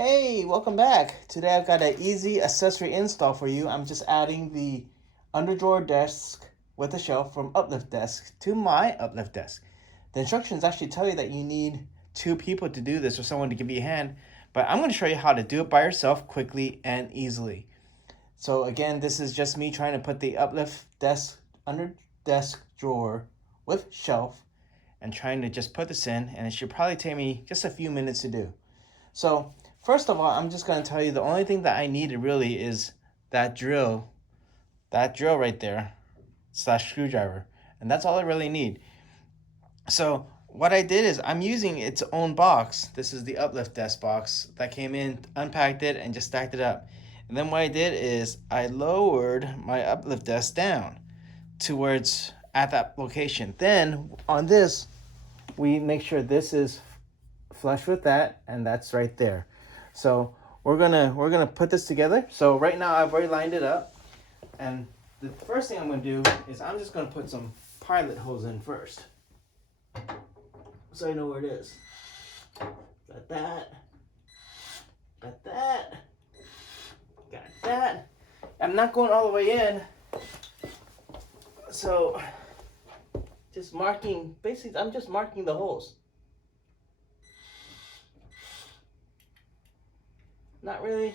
Hey, welcome back. Today I've got an easy accessory install for you. I'm just adding the underdrawer desk with a shelf from Uplift desk to my Uplift desk. The instructions actually tell you that you need two people to do this or someone to give you a hand, but I'm going to show you how to do it by yourself quickly and easily. So again, this is just me trying to put the Uplift desk under desk drawer with shelf and trying to just put this in, and it should probably take me just a few minutes to do. So first of all, I'm just going to tell you the only thing that I needed really is that drill right there, slash screwdriver. And that's all I really need. So what I did is I'm using its own box. This is the Uplift desk box that came in, unpacked it, and just stacked it up. And then what I did is I lowered my Uplift desk down to where it's at that location. Then on this, we make sure this is flush with that, and that's right there. So we're gonna put this together. So right now I've already lined it up, and the first thing I'm gonna do is I'm just gonna put some pilot holes in first, so I know where it is. Got that. Got that. Got that. I'm not going all the way in, so just marking. Basically, I'm just marking the holes. Not really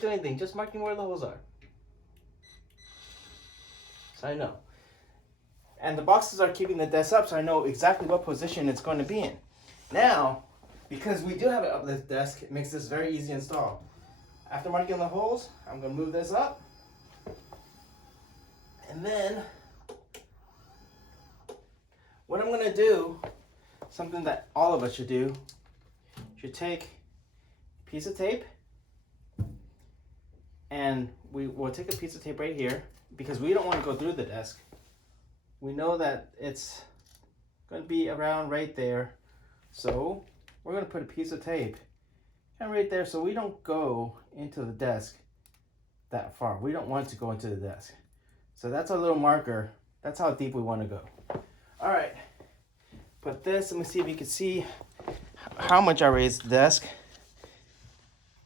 doing anything, just marking where the holes are. So I know. And the boxes are keeping the desk up, so I know exactly what position it's going to be in. Now, because we do have an uplift desk, it makes this very easy to install. After marking the holes, I'm going to move this up. And then, what I'm going to do, something that all of us should do, should take a piece of tape, and we will take a piece of tape right here because we don't want to go through the desk. We know that it's going to be around right there. So we're going to put a piece of tape and right there so we don't go into the desk that far. We don't want to go into the desk. So that's our little marker. That's how deep we want to go. All right. Put this, let me see if you can see how much I raised the desk.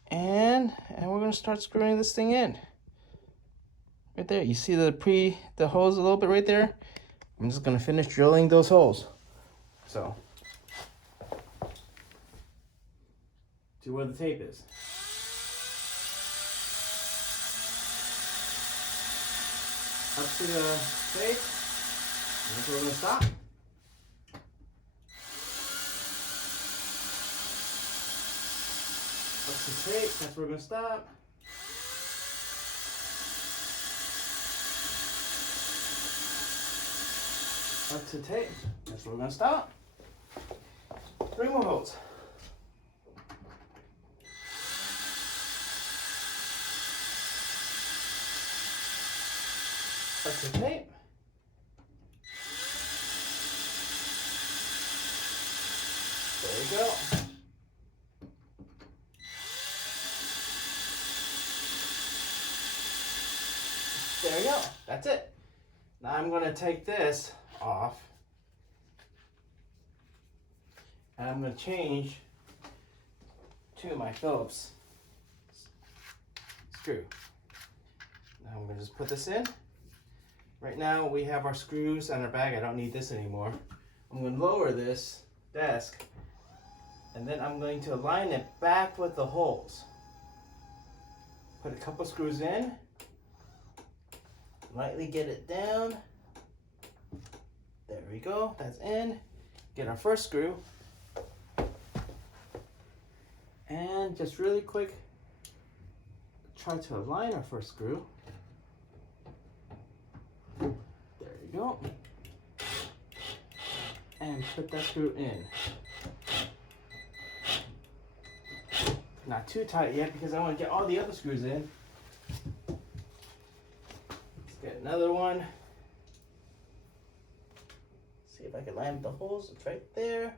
And we're gonna start screwing this thing in. Right there, you see the holes a little bit right there? I'm just gonna finish drilling those holes. So, see where the tape is. Up to the tape, that's where we're gonna stop. Up to tape, that's where we're gonna stop. Up to tape, that's where we're gonna stop. 3 more holes. Up to tape. There we go. There we go. That's it. Now I'm going to take this off. And I'm going to change to my Phillips screw. Now I'm going to just put this in. Right now we have our screws and our bag. I don't need this anymore. I'm going to lower this desk, and then I'm going to align it back with the holes. Put a couple screws in. Lightly get it down. There we go, that's in. Get our first screw. And just really quick, try to align our first screw. There you go. And put that screw in. Not too tight yet because I want to get all the other screws in. Get another one. See if I can line the holes. It's right there.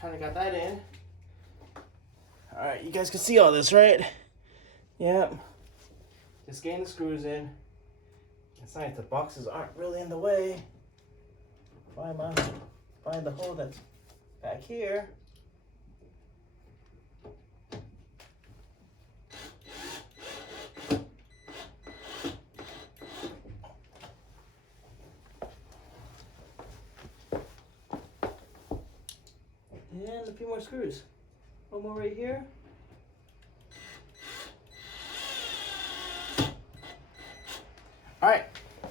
Kind of got that in. All right, you guys can see all this, right? Yep. Just getting the screws in. It's nice, the boxes aren't really in the way. Find the hole that's back here. And a few more screws. One more right here. Alright,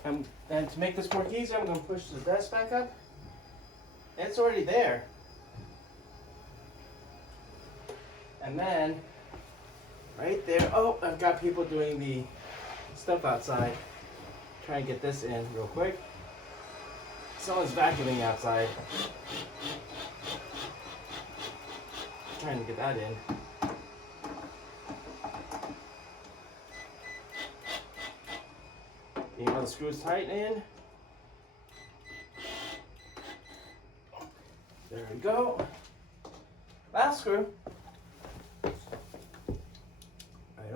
and to make this work easier, I'm going to push the desk back up. It's already there. And then, right there, oh, I've got people doing the stuff outside. Try and get this in real quick. Someone's vacuuming outside. Trying to get that in. Getting all the screws tightened in. There we go. Last screw. Right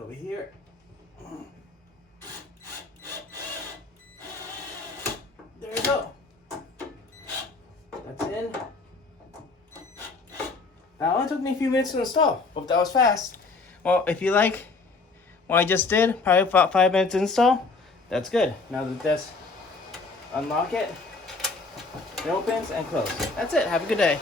over here. There we go. That's in. That only took me a few minutes to install. Hope that was fast. Well, if you like what I just did, probably about 5 minutes to install. That's good. Now the desk, unlock it. It opens and closes. That's it. Have a good day.